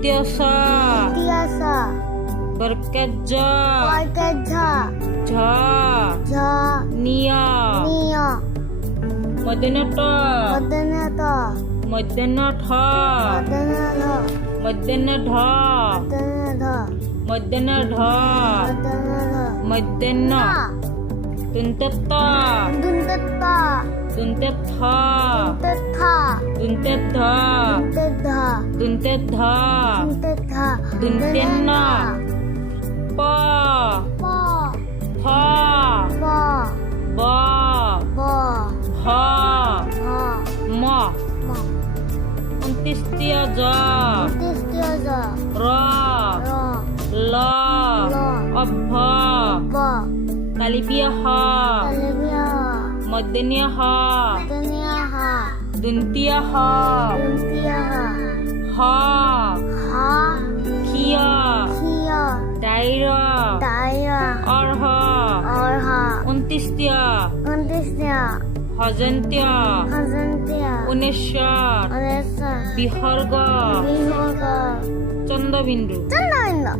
দ্বিতীয় স ইতিহাস বর্গের জ বর্গের ঝ ঝ ঝ নিয় নিয় মধ্যাহ্ন ট মদনত মধ্যাহ্ন ঠ মদনত মধ্যাহ্ন ঢ মদনত মধ্যাহ্ন ঢ মদনত মধ্যাহ্ন তুন্তে ত দুন্তত তুন্তে থ দুন্তথ তুন্তে ধ দুন্তধ তুন্তে ধ দুন্তথ তুন্তে ন প প ফ প ব ব ভ ভ ম ম অন্ত্যেষ্টিয় জ তৃতীয় জ র র ল ল অভ্ভ ব তালিবীয় হ তালবিয়া মধ্যাহ্নীয় হ দুনিয়া হা দন্তীয় হ দুন্তিয়া হ হা ক্ষীয় খিয়া ডাইর দায়া অর্হ অরহা অন্ত্যেষ্টিয় কন্দিসিয়া হজন্তীয় হাজন্তিয়া উনেশ্বর অনেসা বিসর্গ বিহগ চন্দ্রবিন্দু চন্দ্রবিন্দু